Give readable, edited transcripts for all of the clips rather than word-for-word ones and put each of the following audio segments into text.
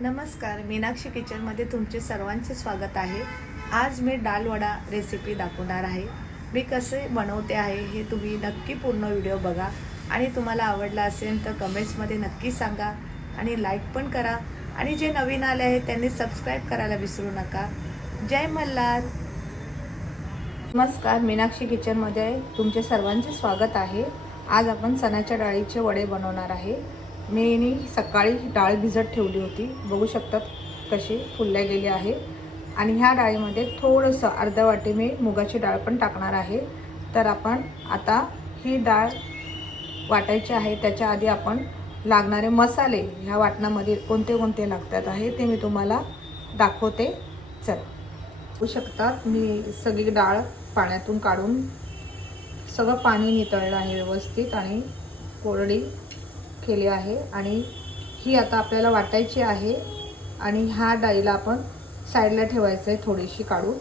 नमस्कार, मीनाक्षी किचनमध्ये तुमचे सर्वांचे स्वागत आहे। आज मी डाळ वडा रेसिपी दाखवणार आहे। मी कसे बनवते आहे हे तुम्ही नक्की पूर्ण व्हिडिओ बघा आणि तुम्हाला आवडला असेल तर कमेंट्समध्ये नक्की सांगा आणि लाईक पण करा आणि जे नवीन आले आहेत त्यांनी सबस्क्राईब करायला विसरू नका। जय मल्हार। नमस्कार, मीनाक्षी किचनमध्ये तुमचे सर्वांचे स्वागत आहे। आज आपण चण्याच्या डाळीचे वडे बनवणार आहे। मी सकाळी डाळ भिजत ठेवली होती, बघू शकतात कशी फुलल्या गेली आहे। आणि ह्या डाळीमध्ये थोडंसं अर्धा वाटी मी मुगाची डाळ पण टाकणार आहे। तर आपण आता ही डाळ वाटायची आहे, त्याच्या आधी आपण लागणारे मसाले ह्या वाटणामध्ये कोणते कोणते लागतात आहे ते मी तुम्हाला दाखवते। चला, बघू शकतात मी सगळी डाळ पाण्यातून काढून सगळं पाणी नितळलं आहे व्यवस्थित आणि कोरडी केली आहे। आणि ही आता आपल्याला वाटायची आहे आणि ह्या डाळीला आपण साईडला ठेवायचं आहे थोडीशी काढून।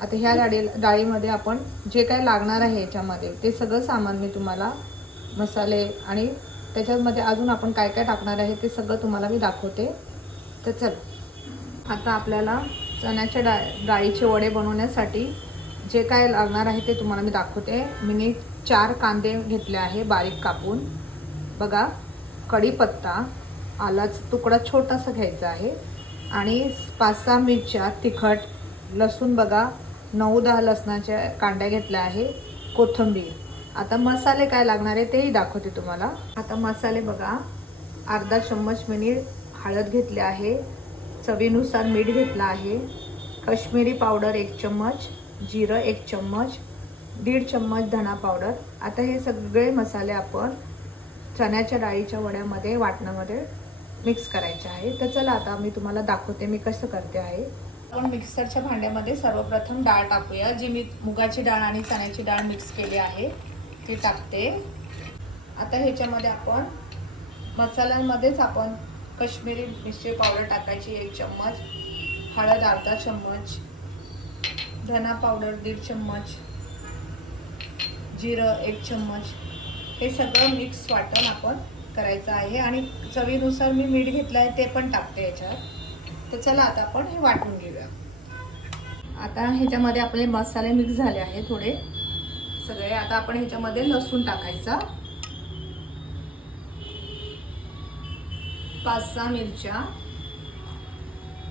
आता ह्या डाळीमध्ये आपण जे काय लागणार आहे याच्यामध्ये ते सगळं सामान मी तुम्हाला मसाले आणि त्याच्यामध्ये अजून आपण काय काय टाकणार आहे ते सगळं तुम्हाला मी दाखवते। तर चल, आता आपल्याला चण्याच्या डाळीचे वडे बनवण्यासाठी जे काय लागणार आहे ते तुम्हाला मी दाखवते। मी 4 कांदे घेतले आहे बारीक कापून, बघा, कढीपत्ता, आलाचा तुकडा छोटासा घ्यायचा आहे आणि 5-6 मिरच्या तिखट, लसूण बघा 9-10 लसणाच्या कांड्या घेतल्या आहे, कोथिंबीर। आता मसाले काय लागणार आहे तेही दाखवते तुम्हाला। आता मसाले बघा, अर्धा चम्मच मी हळद घेतली आहे, चवीनुसार मीठ घेतलं आहे, काश्मीरी पावडर 1 चम्मच, जिरं 1 चम्मच, 1.5 चम्मच धना पावडर। आता हे सगळे मसाले आपण चण्याच्या डाळीच्या वड्यामध्ये वाटणामध्ये मिक्स करायचे आहे। तर चला आता मी तुम्हाला दाखवते मी कसं करते आहे। आपण मिक्सरच्या भांड्यामध्ये सर्वप्रथम डाळ टाकूया, जी मी मुगाची डाळ आणि चण्याची डाळ मिक्स केली आहे ती टाकते। आता ह्याच्यामध्ये आपण मसाल्यांमध्येच आपण काश्मीरी मिरची पावडर टाकायची 1 चम्मच, हळद अर्धा चम्मच, धना पावडर 1.5 चम्मच, जिरं 1 चम्मच, हे सगळं मिक्स वाटण आपण करायचं आहे। आणि चवीनुसार मी मीठ घेतलं आहे ते पण टाकते याच्यात। तर चला आता आपण हे वाटून घेऊया। आता ह्याच्यामध्ये आपले मसाले मिक्स झाले आहे थोडे सगळे। आता आपण ह्याच्यामध्ये लसूण टाकायचा, 5-6 मिरच्या,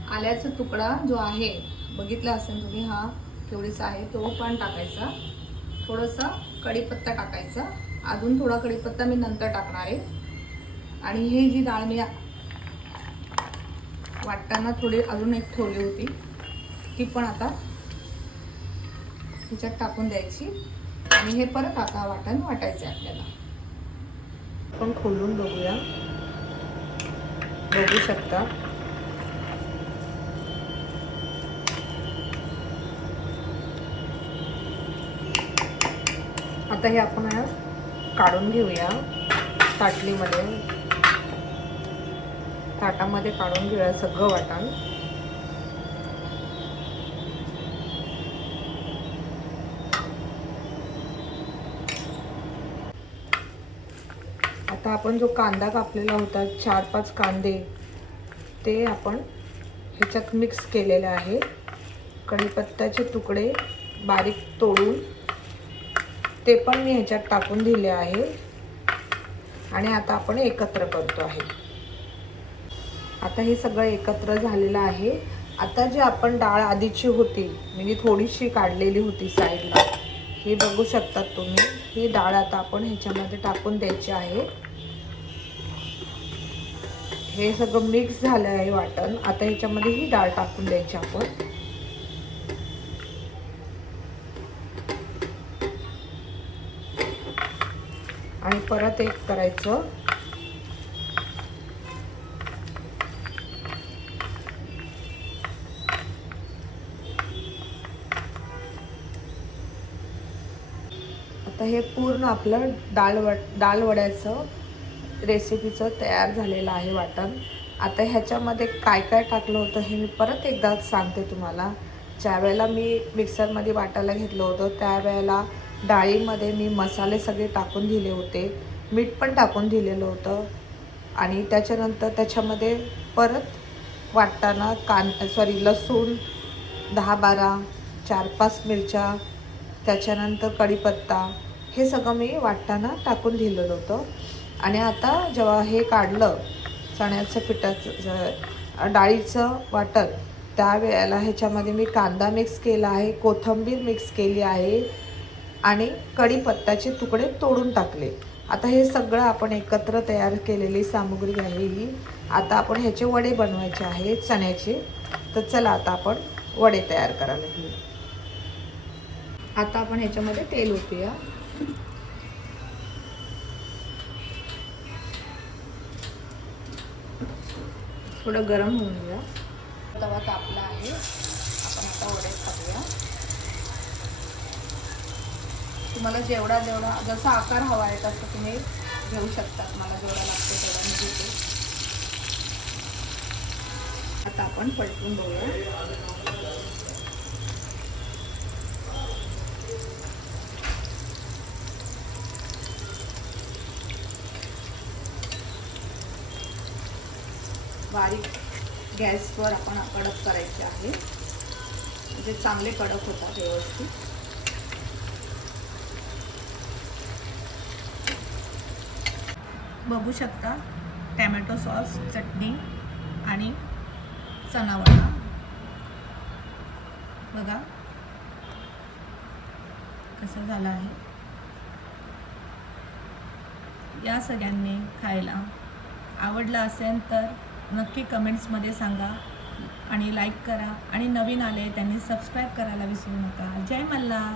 आल्याचा तुकडा जो आहे बघितला असेल तुम्ही, हा केवढीचा आहे तो पण टाकायचा, थोडासा कढीपत्ता टाकायचा, अजून थोडा कढीपत्ता मी नंतर टाकणार आहे। आणि ही जी डाळ मी वाटताना थोडी अजून एक ठेवली होती ती पण आता ह्याच्यात टाकून द्यायची आणि हे परत आता वाटण वाटायचं आहे आपल्याला। आपण खोलून बघूया, बघू शकता आता हे आपण काढून घेऊया ताटामध्ये काढून घेऊया सगळं वाटण। आता आपण जो कांदा कापलेला होता 4-5 कांदे ते आपण ह्याच्यात मिक्स केलेले आहे, कढीपत्त्याचे तुकडे बारीक तोडून ते पण मी ह्याच्यात टाकून दिले आहे आणि आता आपण एकत्र करतो आहे। आता हे सगळं एकत्र झालेलं आहे। आता जे आपण डाळ आधीची होती म्हणजे थोडीशी काढलेली होती साईडला, हे बघू शकतात तुम्ही, ही डाळ आता आपण ह्याच्यामध्ये टाकून द्यायची आहे। हे सगळं मिक्स झालं आहे वाटण। आता ह्याच्यामध्ये ही डाळ टाकून द्यायची आपण आणि परत एक करायचं। आता हे पूर्ण आपलं डाळ वड्याचं रेसिपीचं तयार झालेलं आहे वाटण। आता ह्याच्यामध्ये काय काय टाकलं होतं हे मी परत एकदा सांगते तुम्हाला। ज्या वेळेला मी मिक्सरमध्ये वाटायला घेतलं होतं त्यावेळेला डाळीमध्ये मी मसाले सगळे टाकून दिले होते, मीठ पण टाकून दिलेलं होतं आणि त्याच्यानंतर त्याच्यामध्ये परत वाटताना लसूण 10-12, 4-5 मिरच्या, त्याच्यानंतर कढीपत्ता हे सगळं मी वाटताना टाकून दिलेलं होतं. आणि आता जेव्हा हे काढलं चण्याचं पिठाचं डाळीचं वाटण, त्यावेळेला ह्याच्यामध्ये मी कांदा मिक्स केला आहे, कोथिंबीर मिक्स केली आहे आणि कढीपत्त्याचे तुकडे तोडून टाकले. आता हे सगळं आपण एकत्र तयार केलेली सामुग्री आहे ही. आता आपण ह्याचे वडे बनवायचे आहेत चण्याचे. तर चला आता आपण वडे तयार करायला घेऊ. आता आपण ह्याच्यामध्ये तेल ओतूया. थोडं गरम होऊन द्या. तवा तापला आहे, आपण आता वडे टाकूया. तुम्हाला जेवढा जसा आकार हवा आहे तसं तुम्ही घेऊ शकतात. मला जेवढा लागतो तेवढा मी घेते. आता आपण पलटून बघूया. बारीक गॅसवर आपण कडक करायचे आहे, म्हणजे चांगले कडक होतात व्यवस्थित. बघू शकता टॅमॅटो सॉस, चटणी आणि चणा वडा बघा कसं झालं आहे. या सगळ्यांनी खायला आवडलं असेल तर नक्की कमेंट्समध्ये सांगा आणि लाईक करा. आणि नवीन आले त्यांनी सबस्क्राईब करायला विसरू नका. जय मल्हार.